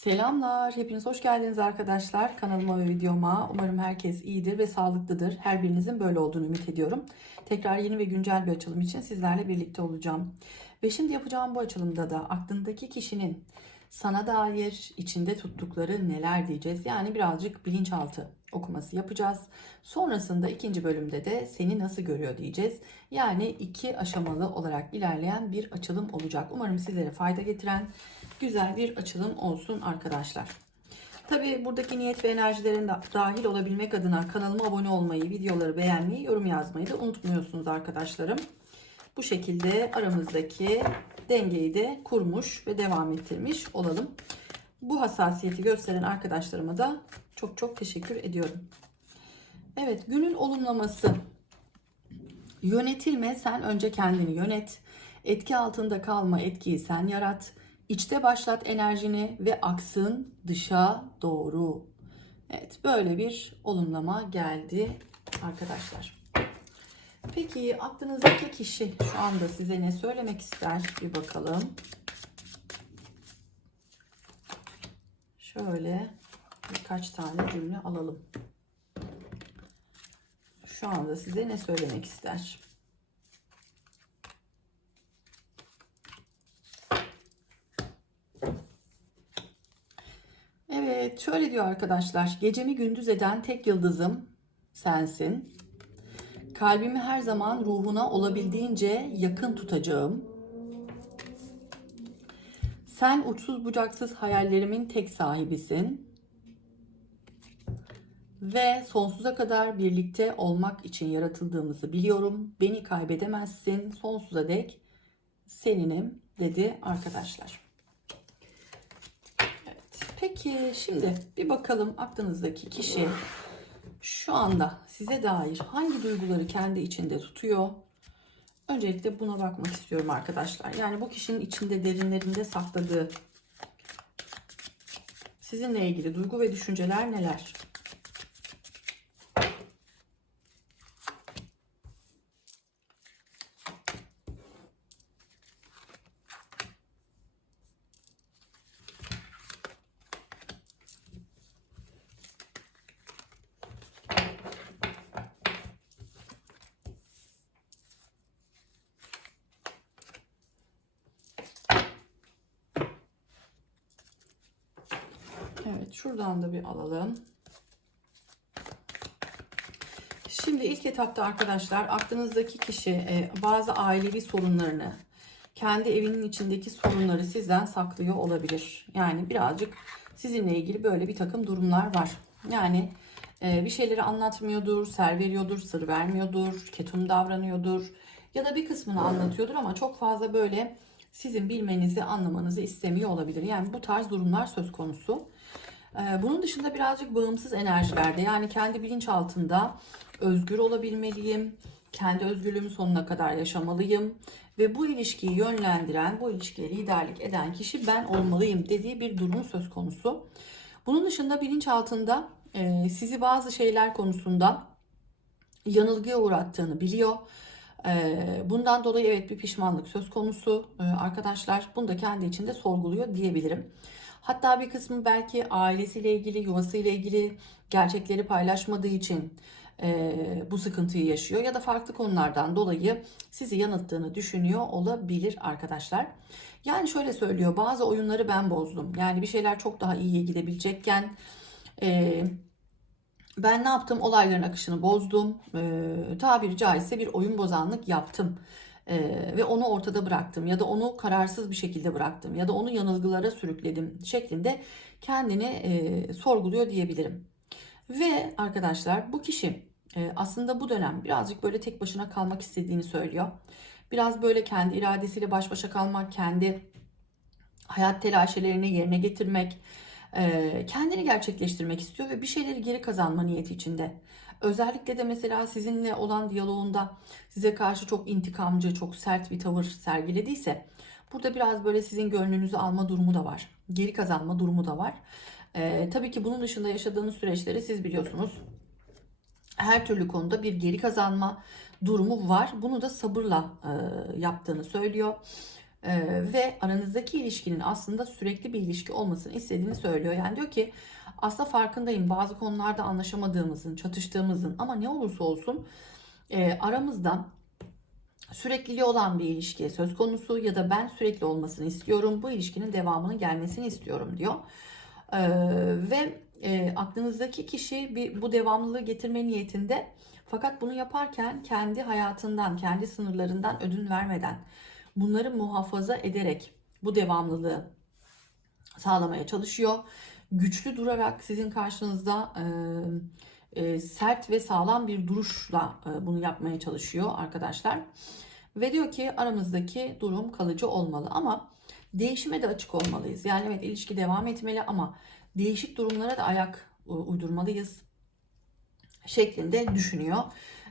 Selamlar, hepiniz hoş geldiniz arkadaşlar kanalıma ve videoma. Umarım herkes iyidir ve sağlıklıdır. Her birinizin böyle olduğunu ümit ediyorum. Tekrar yeni ve güncel bir açılım için sizlerle birlikte olacağım. Ve şimdi yapacağım bu açılımda da aklındaki kişinin sana dair içinde tuttukları neler diyeceğiz. Yani birazcık bilinçaltı okuması yapacağız. Sonrasında ikinci bölümde de seni nasıl görüyor diyeceğiz. Yani iki aşamalı olarak ilerleyen bir açılım olacak. Umarım sizlere fayda getiren güzel bir açılım olsun arkadaşlar. Tabi buradaki niyet ve enerjilerin de dahil olabilmek adına kanalıma abone olmayı, videoları beğenmeyi, yorum yazmayı da unutmuyorsunuz arkadaşlarım. Bu şekilde aramızdaki dengeyi de kurmuş ve devam ettirmiş olalım. Bu hassasiyeti gösteren arkadaşlarıma da çok çok teşekkür ediyorum. Evet günün olumlaması. Yönetilme sen önce kendini yönet. Etki altında kalma etkiyi sen yarat. İçte başlat enerjini ve aksın dışa doğru. Evet böyle bir olumlama geldi arkadaşlar. Peki aklınızdaki kişi şu anda size ne söylemek ister bir bakalım. Şöyle birkaç tane cümle alalım. Şu anda size ne söylemek ister? Evet, şöyle diyor arkadaşlar. Gecemi gündüz eden tek yıldızım sensin. Kalbimi her zaman ruhuna olabildiğince yakın tutacağım. Sen uçsuz bucaksız hayallerimin tek sahibisin. Ve sonsuza kadar birlikte olmak için yaratıldığımızı biliyorum. Beni kaybedemezsin. Sonsuza dek seninim dedi arkadaşlar. Peki şimdi bir bakalım aklınızdaki kişi şu anda size dair hangi duyguları kendi içinde tutuyor? Öncelikle buna bakmak istiyorum arkadaşlar. Yani bu kişinin içinde derinlerinde sakladığı sizinle ilgili duygu ve düşünceler neler? Evet şuradan da bir alalım. Şimdi ilk etapta arkadaşlar aklınızdaki kişi e, bazı ailevi sorunlarını kendi evinin içindeki sorunları sizden saklıyor olabilir. Yani birazcık sizinle ilgili böyle bir takım durumlar var. Yani e, bir şeyleri anlatmıyordur, ser veriyordur, sır vermiyordur, ketum davranıyordur ya da bir kısmını anlatıyordur ama çok fazla böyle sizin bilmenizi, anlamanızı istemiyor olabilir. Yani bu tarz durumlar söz konusu. Ee, Bunun dışında birazcık bağımsız enerjilerde yani kendi bilinçaltında özgür olabilmeliyim. Kendi özgürlüğümü sonuna kadar yaşamalıyım. Ve bu ilişkiyi yönlendiren, bu ilişkiye liderlik eden kişi ben olmalıyım dediği bir durum söz konusu. Bunun dışında bilinçaltında e, sizi bazı şeyler konusunda yanılgıya uğrattığını biliyor. E, Bundan dolayı evet bir pişmanlık söz konusu e, arkadaşlar. Bunu da kendi içinde sorguluyor diyebilirim. Hatta bir kısmı belki ailesiyle ilgili, yuvasıyla ilgili gerçekleri paylaşmadığı için e, bu sıkıntıyı yaşıyor ya da farklı konulardan dolayı sizi yanılttığını düşünüyor olabilir arkadaşlar. Yani şöyle söylüyor bazı oyunları ben bozdum. Yani bir şeyler çok daha iyiye gidebilecekken e, ben ne yaptım olayların akışını bozdum. E, tabiri caizse bir oyun bozanlık yaptım. Ee, ve onu ortada bıraktım ya da onu kararsız bir şekilde bıraktım ya da onu yanılgılara sürükledim şeklinde kendini e, sorguluyor diyebilirim. Ve arkadaşlar bu kişi e, aslında bu dönem birazcık böyle tek başına kalmak istediğini söylüyor. Biraz böyle kendi iradesiyle baş başa kalmak, kendi hayat telaşelerini yerine getirmek, e, kendini gerçekleştirmek istiyor ve bir şeyleri geri kazanma niyeti içinde. Özellikle de mesela sizinle olan diyaloğunda size karşı çok intikamcı, çok sert bir tavır sergilediyse burada biraz böyle sizin gönlünüzü alma durumu da var. Geri kazanma durumu da var. Ee, tabii ki bunun dışında yaşadığınız süreçleri siz biliyorsunuz. Her türlü konuda bir geri kazanma durumu var. Bunu da sabırla e, yaptığını söylüyor. Ee, ve aranızdaki ilişkinin aslında sürekli bir ilişki olmasını istediğini söylüyor. Yani diyor ki aslında farkındayım bazı konularda anlaşamadığımızın, çatıştığımızın ama ne olursa olsun e, aramızda sürekliliği olan bir ilişki söz konusu ya da ben sürekli olmasını istiyorum. Bu ilişkinin devamının gelmesini istiyorum diyor. Ee, ve e, aklınızdaki kişi bir bu devamlılığı getirme niyetinde fakat bunu yaparken kendi hayatından, kendi sınırlarından ödün vermeden bunları muhafaza ederek bu devamlılığı sağlamaya çalışıyor. Güçlü durarak sizin karşınızda e, e, sert ve sağlam bir duruşla e, bunu yapmaya çalışıyor arkadaşlar. Ve diyor ki aramızdaki durum kalıcı olmalı ama değişime de açık olmalıyız. Yani evet ilişki devam etmeli ama değişik durumlara da ayak e, uydurmalıyız şeklinde düşünüyor.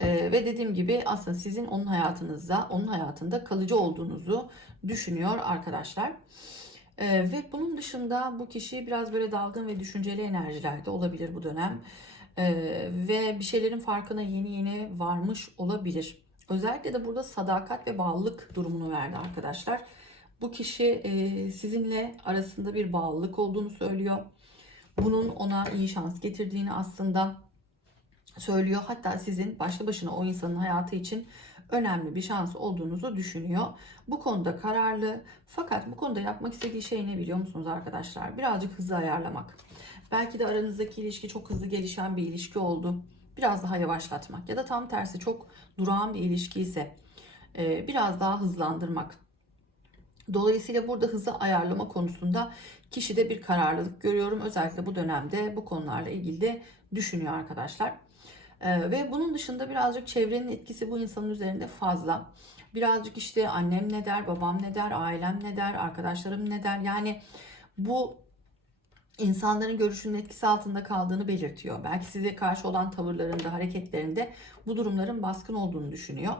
Ee, ve dediğim gibi aslında sizin onun hayatınızda, onun hayatında kalıcı olduğunuzu düşünüyor arkadaşlar. Ee, ve bunun dışında bu kişi biraz böyle dalgın ve düşünceli enerjilerde olabilir bu dönem. Ee, ve bir şeylerin farkına yeni yeni varmış olabilir. Özellikle de burada sadakat ve bağlılık durumunu verdi arkadaşlar. Bu kişi e, sizinle arasında bir bağlılık olduğunu söylüyor. Bunun ona iyi şans getirdiğini aslında söylüyor. Hatta sizin başlı başına o insanın hayatı için önemli bir şans olduğunuzu düşünüyor. Bu konuda kararlı. Fakat bu konuda yapmak istediği şey ne biliyor musunuz arkadaşlar? Birazcık hızlı ayarlamak. Belki de aranızdaki ilişki çok hızlı gelişen bir ilişki oldu. Biraz daha yavaşlatmak ya da tam tersi çok durağan bir ilişki ise e, biraz daha hızlandırmak. Dolayısıyla burada hızı ayarlama konusunda kişide bir kararlılık görüyorum. Özellikle bu dönemde bu konularla ilgili de düşünüyor arkadaşlar. Ee, ve bunun dışında birazcık çevrenin etkisi bu insanın üzerinde fazla. Birazcık işte annem ne der, babam ne der, ailem ne der, arkadaşlarım ne der. Yani bu insanların görüşünün etkisi altında kaldığını belirtiyor. Belki size karşı olan tavırlarında, hareketlerinde bu durumların baskın olduğunu düşünüyor.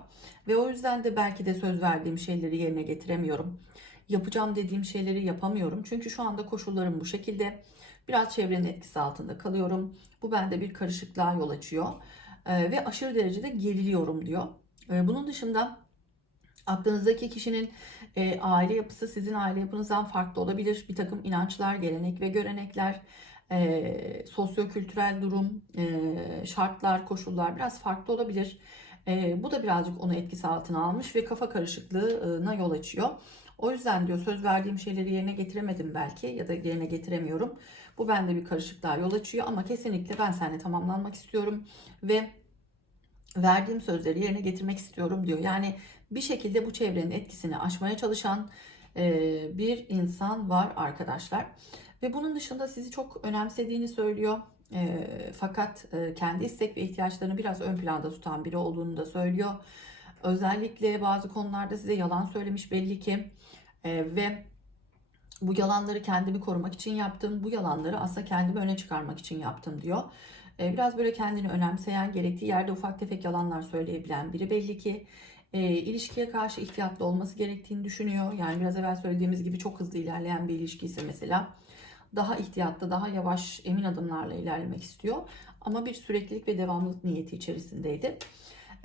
Ve o yüzden de belki de söz verdiğim şeyleri yerine getiremiyorum. Yapacağım dediğim şeyleri yapamıyorum. Çünkü şu anda koşullarım bu şekilde. Biraz çevrenin etkisi altında kalıyorum. Bu bende bir karışıklığa yol açıyor. Ee, ve aşırı derecede geriliyorum diyor. Ee, bunun dışında aklınızdaki kişinin e, aile yapısı sizin aile yapınızdan farklı olabilir. Bir takım inançlar, gelenek ve görenekler, e, sosyo-kültürel durum, e, şartlar, koşullar biraz farklı olabilir. E, bu da birazcık onu etkisi altına almış ve kafa karışıklığına yol açıyor. O yüzden diyor söz verdiğim şeyleri yerine getiremedim belki ya da yerine getiremiyorum. Bu bende bir karışıklığa yol açıyor ama kesinlikle ben seninle tamamlanmak istiyorum ve verdiğim sözleri yerine getirmek istiyorum diyor. Yani bir şekilde bu çevrenin etkisini aşmaya çalışan e, bir insan var arkadaşlar. Ve bunun dışında sizi çok önemsediğini söylüyor. E, fakat e, kendi istek ve ihtiyaçlarını biraz ön planda tutan biri olduğunu da söylüyor. Özellikle bazı konularda size yalan söylemiş belli ki. ve bu yalanları kendimi korumak için yaptım. Bu yalanları aslında kendimi öne çıkarmak için yaptım diyor. Biraz böyle kendini önemseyen, gerektiği yerde ufak tefek yalanlar söyleyebilen biri belli ki. E, ilişkiye karşı ihtiyatlı olması gerektiğini düşünüyor. Yani biraz evvel söylediğimiz gibi çok hızlı ilerleyen bir ilişki ise mesela daha ihtiyatlı, daha yavaş, emin adımlarla ilerlemek istiyor. Ama bir süreklilik ve devamlılık niyeti içerisindeydi.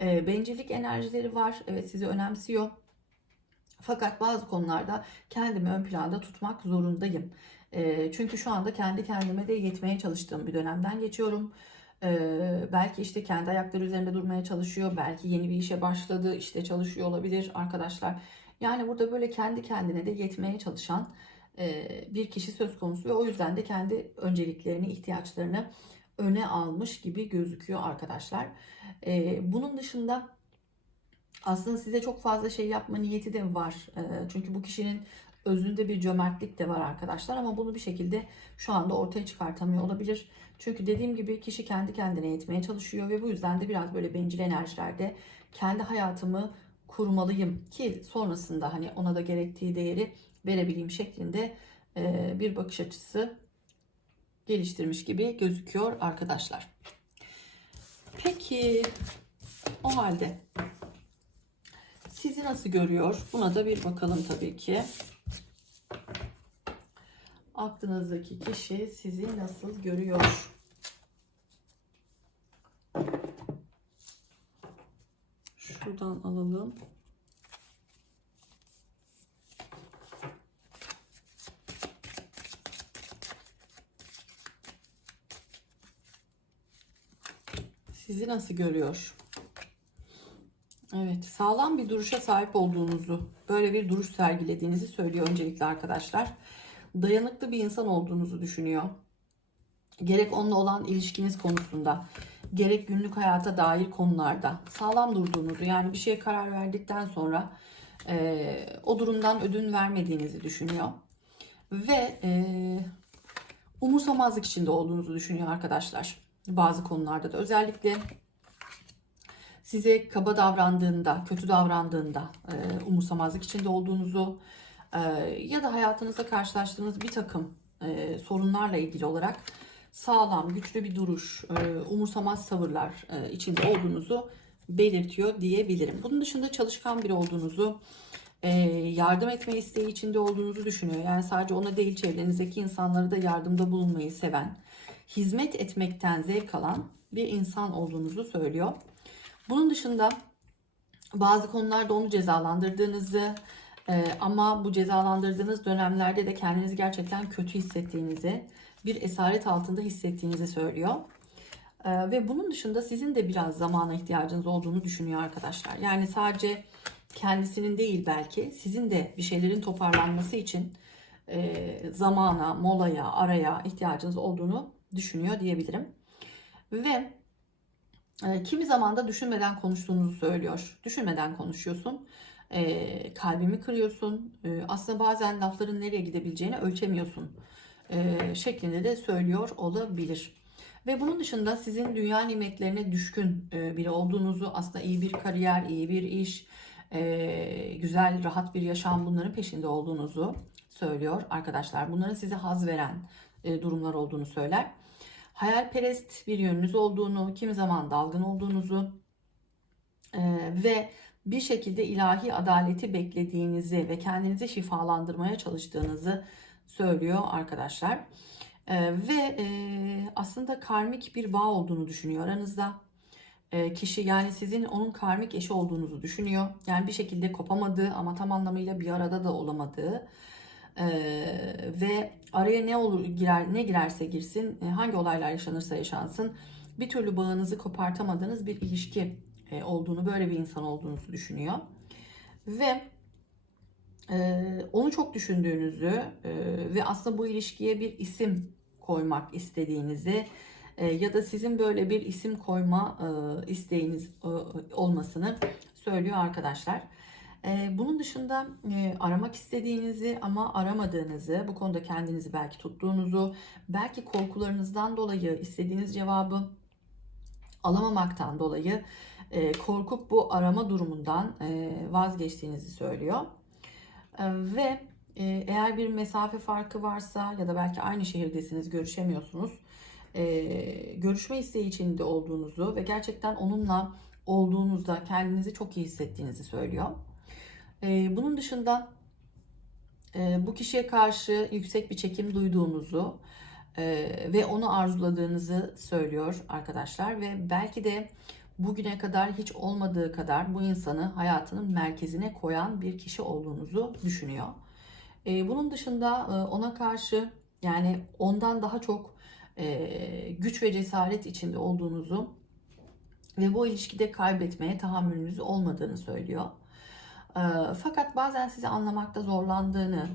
E, bencillik enerjileri var. Evet sizi önemsiyor. Fakat bazı konularda kendimi ön planda tutmak zorundayım. E, çünkü şu anda kendi kendime de yetmeye çalıştığım bir dönemden geçiyorum. Belki işte kendi ayakları üzerinde durmaya çalışıyor. Belki yeni bir işe başladı, işte çalışıyor olabilir arkadaşlar. Yani burada böyle kendi kendine de yetmeye çalışan bir kişi söz konusu ve o yüzden de kendi önceliklerini, ihtiyaçlarını öne almış gibi gözüküyor arkadaşlar. Bunun dışında aslında size çok fazla şey yapma niyeti de var. Çünkü bu kişinin özünde bir cömertlik de var arkadaşlar ama bunu bir şekilde şu anda ortaya çıkartamıyor olabilir. Çünkü dediğim gibi kişi kendi kendine yetmeye çalışıyor ve bu yüzden de biraz böyle bencil enerjilerde kendi hayatımı kurmalıyım ki sonrasında hani ona da gerektiği değeri verebileyim şeklinde e, bir bakış açısı geliştirmiş gibi gözüküyor arkadaşlar. Peki o halde sizi nasıl görüyor? Buna da bir bakalım tabii ki Aklınızdaki kişi sizi nasıl görüyor? Şuradan alalım. Sizi nasıl görüyor? Evet, sağlam bir duruşa sahip olduğunuzu, böyle bir duruş sergilediğinizi söylüyor öncelikle arkadaşlar. Dayanıklı bir insan olduğunuzu düşünüyor. Gerek onunla olan ilişkiniz konusunda, gerek günlük hayata dair konularda sağlam durduğunuzu, yani bir şeye karar verdikten sonra e, o durumdan ödün vermediğinizi düşünüyor. Ve e, umursamazlık içinde olduğunuzu düşünüyor arkadaşlar. Bazı konularda da özellikle size kaba davrandığında, kötü davrandığında e, umursamazlık içinde olduğunuzu e, ya da hayatınızda karşılaştığınız bir takım e, sorunlarla ilgili olarak sağlam, güçlü bir duruş, umursamaz tavırlar içinde olduğunuzu belirtiyor diyebilirim. Bunun dışında çalışkan biri olduğunuzu, yardım etme isteği içinde olduğunuzu düşünüyor. Yani sadece ona değil çevrenizdeki insanlara da yardımda bulunmayı seven, hizmet etmekten zevk alan bir insan olduğunuzu söylüyor. Bunun dışında bazı konularda onu cezalandırdığınızı e, ama bu cezalandırdığınız dönemlerde de kendinizi gerçekten kötü hissettiğinizi, bir esaret altında hissettiğinizi söylüyor. E, ve bunun dışında sizin de biraz zamana ihtiyacınız olduğunu düşünüyor arkadaşlar. Yani sadece kendisinin değil belki sizin de bir şeylerin toparlanması için e, zamana, molaya, araya ihtiyacınız olduğunu düşünüyor diyebilirim. Ve kimi zaman da düşünmeden konuştuğunuzu söylüyor. Düşünmeden konuşuyorsun. E, kalbimi kırıyorsun. E, aslında bazen lafların nereye gidebileceğini ölçemiyorsun. E, şeklinde de söylüyor olabilir. Ve bunun dışında sizin dünya nimetlerine düşkün e, biri olduğunuzu, aslında iyi bir kariyer, iyi bir iş, e, güzel, rahat bir yaşam bunların peşinde olduğunuzu söylüyor arkadaşlar. Bunların size haz veren e, durumlar olduğunu söyler hayalperest bir yönünüz olduğunu, kimi zaman dalgın olduğunuzu e, ve bir şekilde ilahi adaleti beklediğinizi ve kendinizi şifalandırmaya çalıştığınızı söylüyor arkadaşlar. E, ve e, aslında karmik bir bağ olduğunu düşünüyor aranızda. E, kişi yani sizin onun karmik eşi olduğunuzu düşünüyor. Yani bir şekilde kopamadığı ama tam anlamıyla bir arada da olamadığı ee, ve araya ne olur girer ne girerse girsin e, hangi olaylar yaşanırsa yaşansın bir türlü bağınızı kopartamadığınız bir ilişki e, olduğunu böyle bir insan olduğunuzu düşünüyor ve e, onu çok düşündüğünüzü e, ve aslında bu ilişkiye bir isim koymak istediğinizi e, ya da sizin böyle bir isim koyma e, isteğiniz e, olmasını söylüyor arkadaşlar. Bunun dışında aramak istediğinizi ama aramadığınızı, bu konuda kendinizi belki tuttuğunuzu, belki korkularınızdan dolayı istediğiniz cevabı alamamaktan dolayı korkup bu arama durumundan vazgeçtiğinizi söylüyor. Ve eğer bir mesafe farkı varsa ya da belki aynı şehirdesiniz, görüşemiyorsunuz, görüşme isteği içinde olduğunuzu ve gerçekten onunla olduğunuzda kendinizi çok iyi hissettiğinizi söylüyor. Ee, bunun dışında e, bu kişiye karşı yüksek bir çekim duyduğunuzu e, ve onu arzuladığınızı söylüyor arkadaşlar ve belki de bugüne kadar hiç olmadığı kadar bu insanı hayatının merkezine koyan bir kişi olduğunuzu düşünüyor. E, bunun dışında ona karşı yani ondan daha çok güç ve cesaret içinde olduğunuzu ve bu ilişkide kaybetmeye tahammülünüz olmadığını söylüyor. Fakat bazen sizi anlamakta zorlandığını,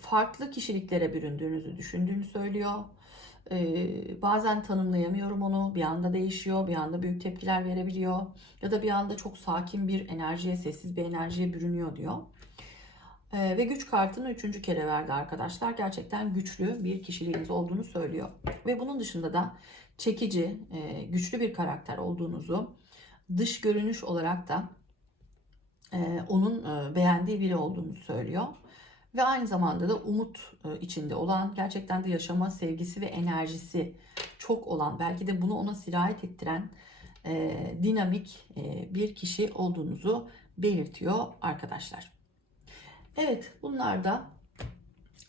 farklı kişiliklere büründüğünüzü düşündüğünü söylüyor. Bazen tanımlayamıyorum onu. Bir anda değişiyor, bir anda büyük tepkiler verebiliyor. Ya da bir anda çok sakin bir enerjiye, sessiz bir enerjiye bürünüyor diyor. Ve güç kartını üçüncü kere verdi arkadaşlar. Gerçekten güçlü bir kişiliğiniz olduğunu söylüyor. Ve bunun dışında da çekici, güçlü bir karakter olduğunuzu, dış görünüş olarak da e, onun e, beğendiği biri olduğunu söylüyor. Ve aynı zamanda da umut e, içinde olan, gerçekten de yaşama sevgisi ve enerjisi çok olan, belki de bunu ona sirayet ettiren dinamik bir kişi olduğunuzu belirtiyor arkadaşlar. Evet bunlar da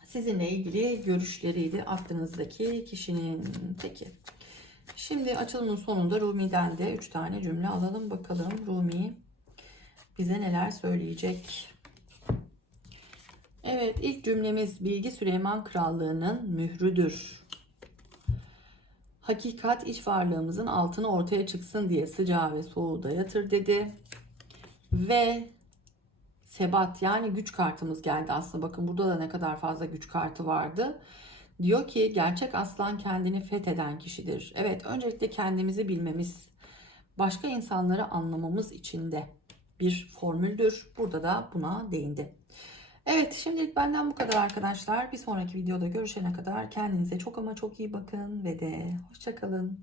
sizinle ilgili görüşleriydi aklınızdaki kişinin. Peki. Şimdi açılımın sonunda Rumi'den de 3 tane cümle alalım bakalım. Rumi bize neler söyleyecek? Evet ilk cümlemiz Bilgi Süleyman Krallığı'nın mührüdür. Hakikat iç varlığımızın altını ortaya çıksın diye sıcağı ve soğuğu da yatır dedi. Ve sebat yani güç kartımız geldi aslında. Bakın burada da ne kadar fazla güç kartı vardı. Diyor ki gerçek aslan kendini fetheden kişidir. Evet öncelikle kendimizi bilmemiz, başka insanları anlamamız için de bir formüldür. Burada da buna değindi. Evet şimdilik benden bu kadar arkadaşlar. Bir sonraki videoda görüşene kadar kendinize çok ama çok iyi bakın ve de hoşçakalın.